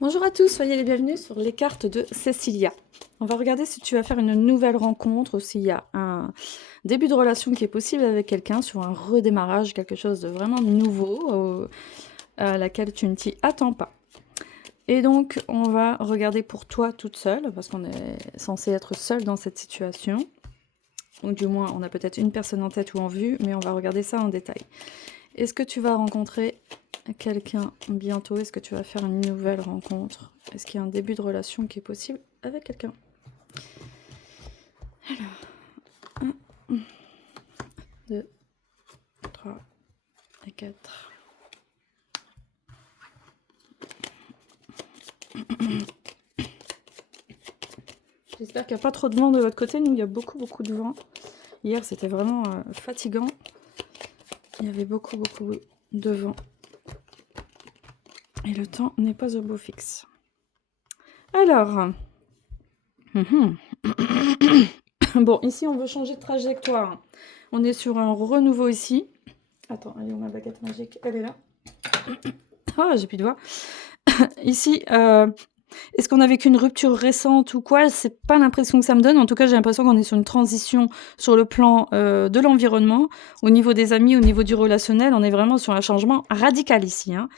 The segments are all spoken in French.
Bonjour à tous, soyez les bienvenus sur les cartes de Cécilia. On va regarder si tu vas faire une nouvelle rencontre ou s'il y a un début de relation qui est possible avec quelqu'un sur un redémarrage, quelque chose de vraiment nouveau à laquelle tu ne t'y attends pas. Et donc, on va regarder pour toi toute seule, parce qu'on est censé être seul dans cette situation. Ou du moins, on a peut-être une personne en tête ou en vue, mais on va regarder ça en détail. Est-ce que tu vas rencontrer quelqu'un bientôt? Est-ce que tu vas faire une nouvelle rencontre? Est-ce qu'il y a un début de relation qui est possible avec quelqu'un? Alors, 1, 2, 3 et 4. J'espère qu'il n'y a pas trop de vent de votre côté. Nous, il y a beaucoup de vent. Hier, c'était vraiment fatigant. Il y avait beaucoup de vent. Et le temps n'est pas au beau fixe. Alors, bon, ici, on veut changer de trajectoire. On est sur un renouveau ici. Attends, elle est où ma baguette magique? Elle est là. Ah, j'ai plus de doigts. Ici, est-ce qu'on a vécu une rupture récente ou quoi? C'est pas l'impression que ça me donne. En tout cas, j'ai l'impression qu'on est sur une transition sur le plan de l'environnement. Au niveau des amis, au niveau du relationnel, on est vraiment sur un changement radical ici, hein.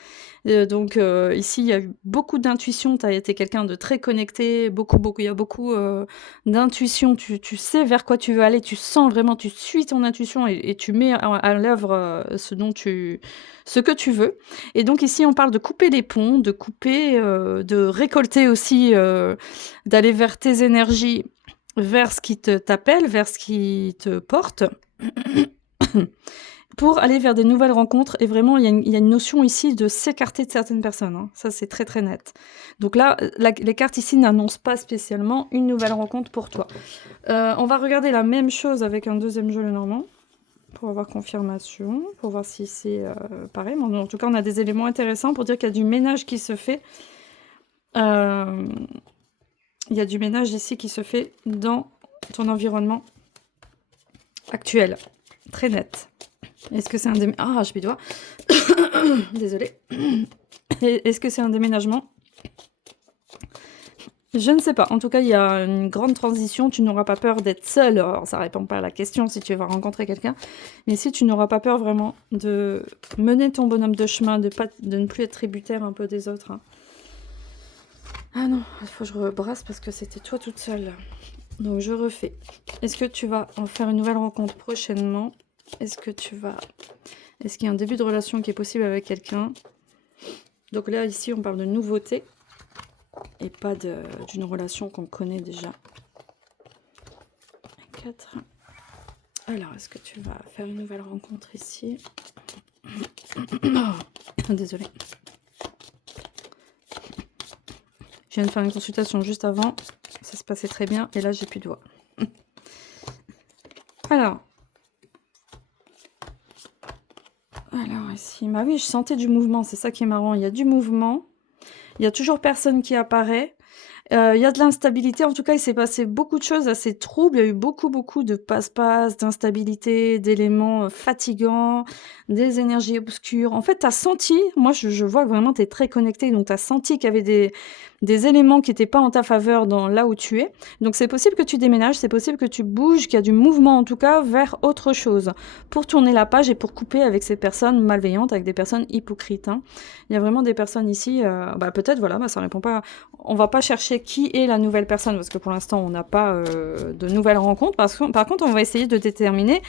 Donc ici, il y a eu beaucoup d'intuition. Tu as été quelqu'un de très connecté, il y a beaucoup d'intuition. Tu sais vers quoi tu veux aller, tu sens vraiment, tu suis ton intuition et tu mets à l'œuvre ce que tu veux. Et donc ici, on parle de couper les ponts, de couper, de récolter aussi, d'aller vers tes énergies, vers ce qui t'appelle, vers ce qui te porte. Pour aller vers des nouvelles rencontres. Et vraiment, il y a une notion ici de s'écarter de certaines personnes, hein. Ça, c'est très net. Donc là, les cartes ici n'annoncent pas spécialement une nouvelle rencontre pour toi. On va regarder la même chose avec un deuxième jeu Lenormand, pour avoir confirmation, pour voir si c'est pareil. Mais en tout cas, on a des éléments intéressants pour dire qu'il y a du ménage qui se fait. Il y a du ménage ici qui se fait dans ton environnement actuel. Très net. Est-ce que c'est un déménagement? Ah, j'ai plus de doigts. Désolée. Est-ce que c'est un déménagement? Je ne sais pas. En tout cas, il y a une grande transition. Tu n'auras pas peur d'être seule. Alors, ça répond pas à la question si tu vas rencontrer quelqu'un. Mais si tu n'auras pas peur vraiment de mener ton bonhomme de chemin, de ne plus être tributaire un peu des autres, hein. Ah non, il faut que je rebrasse parce que c'était toi toute seule. Donc, je refais. Est-ce que tu vas en faire une nouvelle rencontre prochainement? Est-ce qu'il y a un début de relation qui est possible avec quelqu'un? Donc là, ici, on parle de nouveauté et pas d'une relation qu'on connaît déjà. 4. Alors, est-ce que tu vas faire une nouvelle rencontre ici? Oh, désolée. Je viens de faire une consultation juste avant. Ça se passait très bien. Et là, j'ai plus de doigts. Alors, ici, bah oui, je sentais du mouvement. C'est ça qui est marrant. Il y a du mouvement. Il y a toujours personne qui apparaît. Il y a de l'instabilité. En tout cas, il s'est passé beaucoup de choses assez troubles. Il y a eu beaucoup de passe-passe, d'instabilité, d'éléments fatigants, des énergies obscures. En fait, tu as senti, moi je vois que vraiment tu es très connecté, donc tu as senti qu'il y avait des éléments qui n'étaient pas en ta faveur dans là où tu es. Donc c'est possible que tu déménages, c'est possible que tu bouges, qu'il y a du mouvement en tout cas vers autre chose, pour tourner la page et pour couper avec ces personnes malveillantes, avec des personnes hypocrites, hein. Il y a vraiment des personnes ici, peut-être, voilà, ça répond pas. On va pas chercher qui est la nouvelle personne, parce que pour l'instant, on n'a pas de nouvelles rencontres. Par contre, on va essayer de déterminer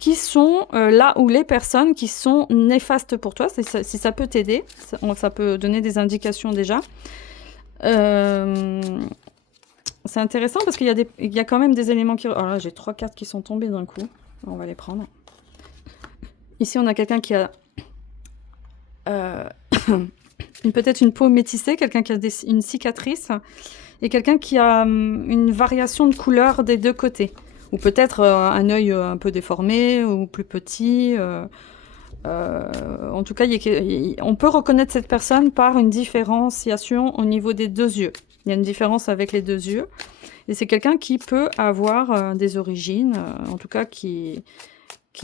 qui sont là où les personnes qui sont néfastes pour toi, si ça peut t'aider, ça peut donner des indications déjà. C'est intéressant parce qu'il y a quand même des éléments qui... Alors là, j'ai 3 cartes qui sont tombées d'un coup. On va les prendre. Ici, on a quelqu'un qui a... peut-être une peau métissée, quelqu'un qui a une cicatrice, et quelqu'un qui a une variation de couleur des deux côtés. Ou peut-être un œil un peu déformé, ou plus petit. En tout cas, on peut reconnaître cette personne par une différenciation au niveau des deux yeux. Il y a une différence avec les deux yeux. Et c'est quelqu'un qui peut avoir des origines, en tout cas qui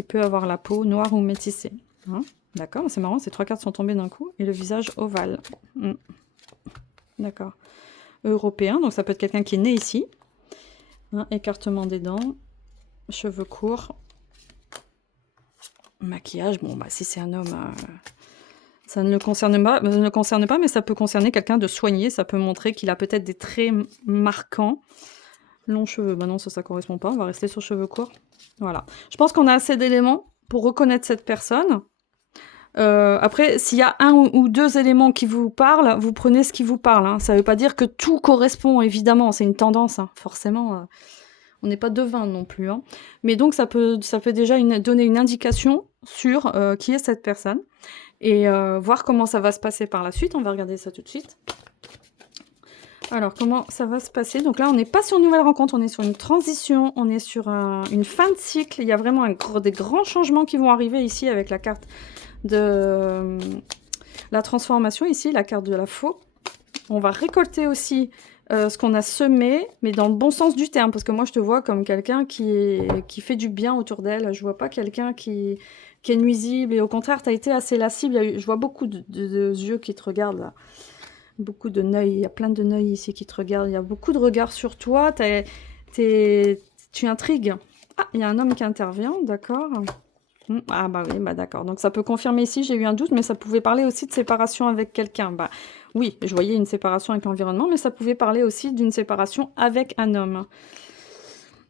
peut avoir la peau noire ou métissée, hein. D'accord, c'est marrant, ces 3 cartes sont tombées d'un coup. Et le visage ovale. D'accord. Européen, donc ça peut être quelqu'un qui est né ici. Hein, écartement des dents, cheveux courts, maquillage. Bon, bah si c'est un homme, ça ne le concerne pas, mais ça peut concerner quelqu'un de soigné. Ça peut montrer qu'il a peut-être des traits marquants. Longs cheveux, bah non, ça correspond pas. On va rester sur cheveux courts. Voilà. Je pense qu'on a assez d'éléments pour reconnaître cette personne. Après, s'il y a un ou deux éléments qui vous parlent, vous prenez ce qui vous parle. Hein. Ça ne veut pas dire que tout correspond, évidemment. C'est une tendance, hein. Forcément. On n'est pas devin non plus. Hein. Mais donc, ça peut déjà donner une indication sur qui est cette personne. Et voir comment ça va se passer par la suite. On va regarder ça tout de suite. Alors, comment ça va se passer? Donc là, on n'est pas sur une nouvelle rencontre, on est sur une transition, on est sur une fin de cycle. Il y a vraiment des grands changements qui vont arriver ici avec la carte de la transformation, ici, la carte de la faux. On va récolter aussi ce qu'on a semé, mais dans le bon sens du terme, parce que moi, je te vois comme quelqu'un qui fait du bien autour d'elle. Je vois pas quelqu'un qui est nuisible, et au contraire, tu as été assez lassible. Je vois beaucoup de yeux qui te regardent, là. Beaucoup de neuils, il y a plein de neuils ici qui te regardent, il y a beaucoup de regards sur toi, tu intrigues. Ah, il y a un homme qui intervient, d'accord. Ah bah oui, bah d'accord. Donc ça peut confirmer ici, j'ai eu un doute, mais ça pouvait parler aussi de séparation avec quelqu'un. Bah oui, je voyais une séparation avec l'environnement, mais ça pouvait parler aussi d'une séparation avec un homme.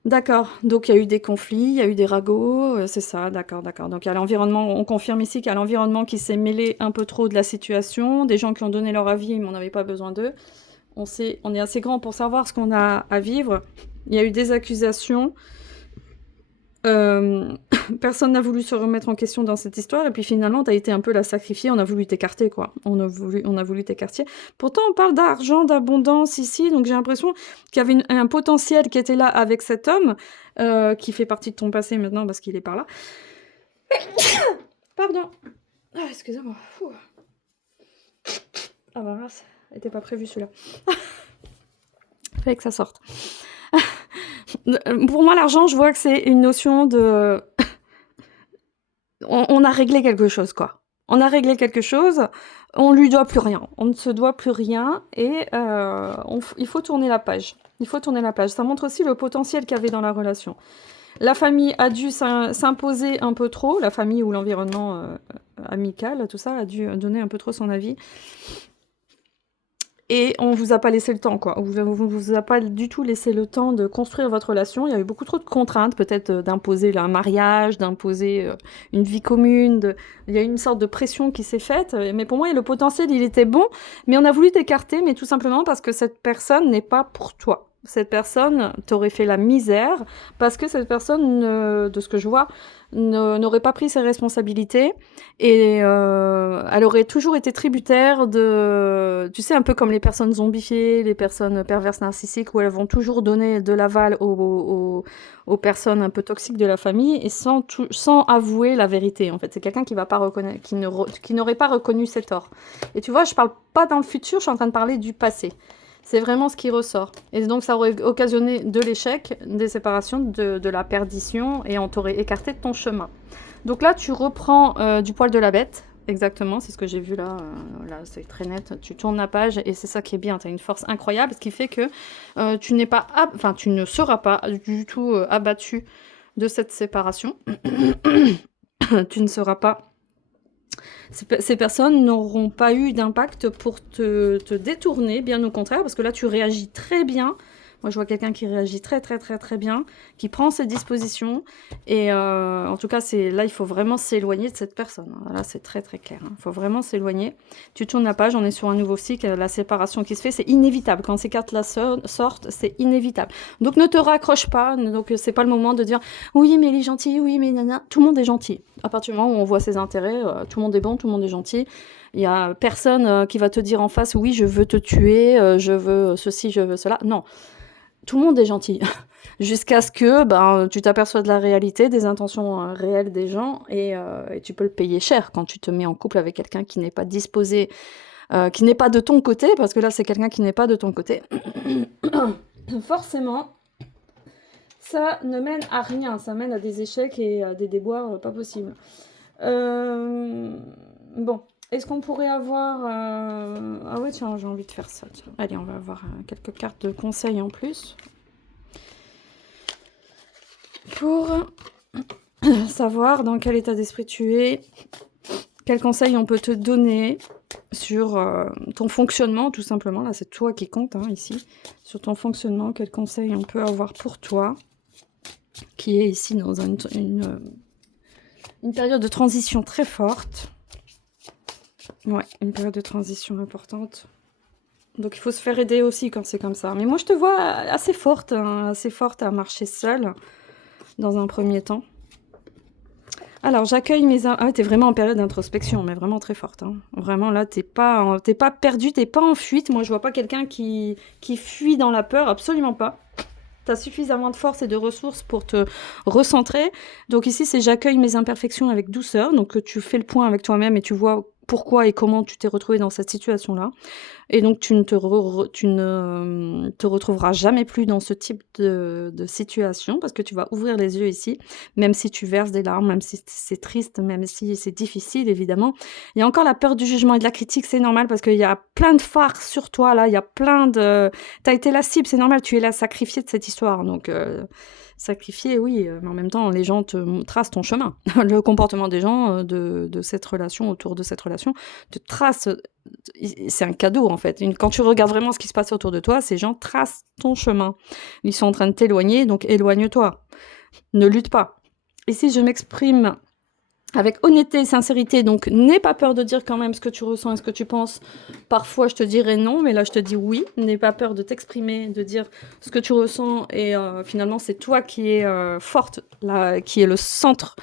D'accord, donc il y a eu des conflits, il y a eu des ragots, c'est ça, d'accord. Donc il y a l'environnement, on confirme ici qu'il y a l'environnement qui s'est mêlé un peu trop de la situation, des gens qui ont donné leur avis, mais on n'avait pas besoin d'eux. On est assez grand pour savoir ce qu'on a à vivre. Il y a eu des accusations. Personne n'a voulu se remettre en question dans cette histoire, et puis finalement, tu as été un peu la sacrifiée, on a voulu t'écarter, quoi. On a voulu t'écarter. Pourtant, on parle d'argent, d'abondance ici, donc j'ai l'impression qu'il y avait un potentiel qui était là avec cet homme, qui fait partie de ton passé maintenant, parce qu'il est par là. Pardon. Ah, excusez-moi. Ah bah mince, n'était pas prévu celui-là. Fallait que ça sorte. Pour moi, l'argent, je vois que c'est une notion de... on a réglé quelque chose, quoi. On a réglé quelque chose, on lui doit plus rien. On ne se doit plus rien, et il faut tourner la page. Il faut tourner la page. Ça montre aussi le potentiel qu'il y avait dans la relation. La famille a dû s'imposer un peu trop, la famille ou l'environnement amical, tout ça, a dû donner un peu trop son avis. Et on vous a pas laissé le temps, quoi. On vous a pas du tout laissé le temps de construire votre relation. Il y a eu beaucoup trop de contraintes, peut-être d'imposer un mariage, d'imposer une vie commune. Il y a eu une sorte de pression qui s'est faite. Mais pour moi, le potentiel, il était bon. Mais on a voulu t'écarter, mais tout simplement parce que cette personne n'est pas pour toi. Cette personne t'aurait fait la misère parce que cette personne, de ce que je vois, n'aurait pas pris ses responsabilités, et elle aurait toujours été tributaire de... Tu sais, un peu comme les personnes zombifiées, les personnes perverses narcissiques, où elles vont toujours donner de l'aval aux personnes un peu toxiques de la famille, et sans avouer la vérité, en fait. C'est quelqu'un qui va pas reconnaître, qui n'aurait pas reconnu ses torts. Et tu vois, je parle pas dans le futur, je suis en train de parler du passé. C'est vraiment ce qui ressort. Et donc, ça aurait occasionné de l'échec, des séparations, de la perdition, et on t'aurait écarté de ton chemin. Donc là, tu reprends du poil de la bête. Exactement, c'est ce que j'ai vu là. Là, c'est très net. Tu tournes la page, et c'est ça qui est bien. Tu as une force incroyable, ce qui fait que tu ne seras pas du tout abattu de cette séparation. Tu ne seras pas... Ces personnes n'auront pas eu d'impact pour te détourner, bien au contraire, parce que là, tu réagis très bien. Moi, je vois quelqu'un qui réagit très, très, très, très bien, qui prend ses dispositions. Et en tout cas, là, il faut vraiment s'éloigner de cette personne. Là, c'est très, très clair. Il faut vraiment s'éloigner. Tu tournes la page, on est sur un nouveau cycle. La séparation qui se fait, c'est inévitable. Quand ces cartes-là sortent, c'est inévitable. Donc, ne te raccroche pas. Donc, c'est pas le moment de dire « Oui, mais il est gentil, oui, mais nana ». Tout le monde est gentil. À partir du moment où on voit ses intérêts, tout le monde est bon, tout le monde est gentil. Il n'y a personne qui va te dire en face « Oui, je veux te tuer, je veux ceci, je veux cela ». Non. Tout le monde est gentil, jusqu'à ce que tu t'aperçois de la réalité, des intentions réelles des gens, et tu peux le payer cher quand tu te mets en couple avec quelqu'un qui n'est pas disposé, qui n'est pas de ton côté, parce que là, c'est quelqu'un qui n'est pas de ton côté. Forcément, ça ne mène à rien, ça mène à des échecs et à des déboires pas possibles. Bon, Est-ce qu'on pourrait avoir... Ah ouais, tiens, j'ai envie de faire ça. Tiens. Allez, on va avoir quelques cartes de conseils en plus. Pour savoir dans quel état d'esprit tu es, quels conseils on peut te donner sur ton fonctionnement, tout simplement. Là, c'est toi qui compte, hein, ici. Sur ton fonctionnement, quels conseils on peut avoir pour toi, qui est ici dans une période de transition très forte. Ouais, une période de transition importante. Donc, il faut se faire aider aussi quand c'est comme ça. Mais moi, je te vois assez forte à marcher seule, dans un premier temps. Alors, j'accueille mes... Ah, t'es vraiment en période d'introspection, mais vraiment très forte. Hein. Vraiment, là, t'es pas perdu, t'es pas en fuite. Moi, je vois pas quelqu'un qui fuit dans la peur, absolument pas. T'as suffisamment de force et de ressources pour te recentrer. Donc ici, c'est j'accueille mes imperfections avec douceur. Donc, tu fais le point avec toi-même et tu vois pourquoi et comment tu t'es retrouvé dans cette situation-là. Et donc, tu ne te retrouveras jamais plus dans ce type de situation parce que tu vas ouvrir les yeux ici, même si tu verses des larmes, même si c'est triste, même si c'est difficile, évidemment. Il y a encore la peur du jugement et de la critique, c'est normal parce qu'il y a plein de phares sur toi, là. Il y a plein de... T'as été la cible, c'est normal, tu es la sacrifiée de cette histoire. Donc, sacrifiée, oui, mais en même temps, les gens te tracent ton chemin. Le comportement des gens de cette relation, autour de cette relation, te trace. C'est un cadeau en fait. Quand tu regardes vraiment ce qui se passe autour de toi, ces gens tracent ton chemin. Ils sont en train de t'éloigner, donc éloigne-toi. Ne lutte pas. Ici, je m'exprime avec honnêteté et sincérité, donc n'aie pas peur de dire quand même ce que tu ressens et ce que tu penses. Parfois, je te dirais non, mais là, je te dis oui. N'aie pas peur de t'exprimer, de dire ce que tu ressens, et finalement, c'est toi qui es forte, là, qui est le centre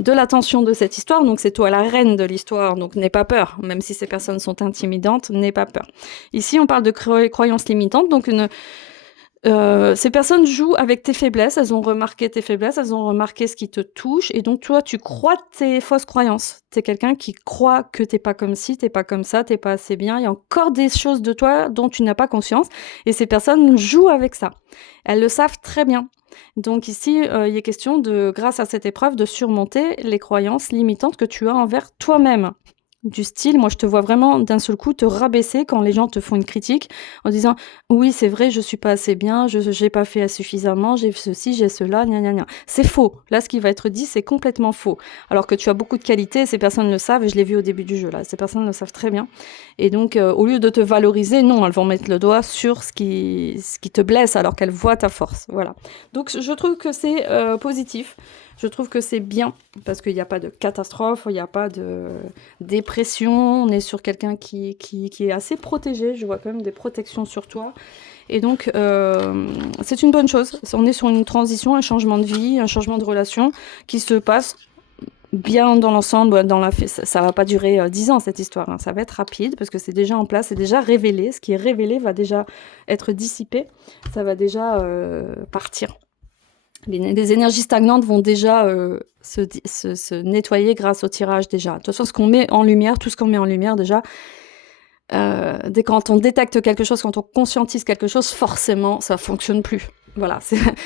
de l'attention de cette histoire, donc c'est toi la reine de l'histoire, donc n'aie pas peur, même si ces personnes sont intimidantes, n'aie pas peur. Ici, on parle de croyances limitantes, donc ces personnes jouent avec tes faiblesses, elles ont remarqué tes faiblesses, elles ont remarqué ce qui te touche, et donc toi, tu crois tes fausses croyances. T'es quelqu'un qui croit que t'es pas comme ci, t'es pas comme ça, t'es pas assez bien, il y a encore des choses de toi dont tu n'as pas conscience, et ces personnes jouent avec ça. Elles le savent très bien. Donc ici, il est question de, grâce à cette épreuve, de surmonter les croyances limitantes que tu as envers toi-même. Du style, moi je te vois vraiment d'un seul coup te rabaisser quand les gens te font une critique en disant oui c'est vrai je suis pas assez bien, je j'ai pas fait suffisamment, j'ai ceci, j'ai cela, gna gna gna. C'est faux. Là ce qui va être dit c'est complètement faux. Alors que tu as beaucoup de qualités, ces personnes le savent et je l'ai vu au début du jeu là, ces personnes le savent très bien. Et donc au lieu de te valoriser, non, elles vont mettre le doigt sur ce qui te blesse alors qu'elles voient ta force. Voilà. Donc je trouve que c'est positif. Je trouve que c'est bien parce qu'il n'y a pas de catastrophe, il n'y a pas de dépression. On est sur quelqu'un qui est assez protégé. Je vois quand même des protections sur toi. Et donc, c'est une bonne chose. On est sur une transition, un changement de vie, un changement de relation qui se passe bien dans l'ensemble. Ça va pas durer 10 ans, cette histoire. Hein. Ça va être rapide parce que c'est déjà en place, c'est déjà révélé. Ce qui est révélé va déjà être dissipé. Ça va déjà partir. Les énergies stagnantes vont déjà se nettoyer grâce au tirage déjà. De toute façon, ce qu'on met en lumière, tout ce qu'on met en lumière déjà, dès quand on détecte quelque chose, quand on conscientise quelque chose, forcément, ça fonctionne plus. Voilà,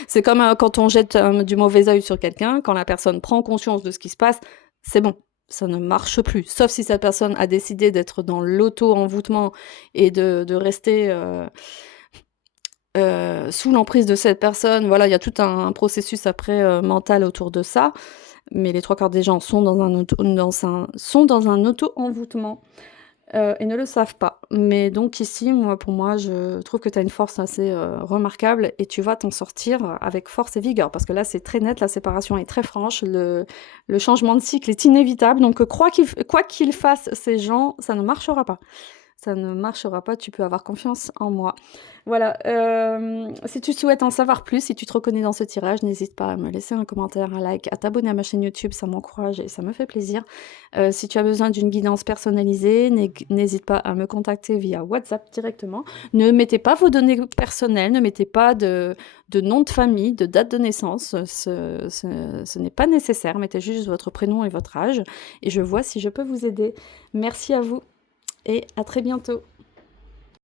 c'est comme quand on jette du mauvais œil sur quelqu'un, quand la personne prend conscience de ce qui se passe, c'est bon, ça ne marche plus. Sauf si cette personne a décidé d'être dans l'auto-envoûtement et de rester... sous l'emprise de cette personne, voilà, il y a tout un processus après mental autour de ça, mais les 3/4 des gens sont dans un auto-envoûtement et ne le savent pas. Mais donc ici, pour moi, je trouve que tu as une force assez remarquable et tu vas t'en sortir avec force et vigueur, parce que là, c'est très net, la séparation est très franche, le changement de cycle est inévitable, donc quoi qu'ils fassent ces gens, ça ne marchera pas. Ça ne marchera pas, tu peux avoir confiance en moi. Voilà, si tu souhaites en savoir plus, si tu te reconnais dans ce tirage, n'hésite pas à me laisser un commentaire, un like, à t'abonner à ma chaîne YouTube, ça m'encourage et ça me fait plaisir. Si tu as besoin d'une guidance personnalisée, n'hésite pas à me contacter via WhatsApp directement. Ne mettez pas vos données personnelles, ne mettez pas de nom de famille, de date de naissance, ce n'est pas nécessaire, mettez juste votre prénom et votre âge, et je vois si je peux vous aider. Merci à vous. Et à très bientôt.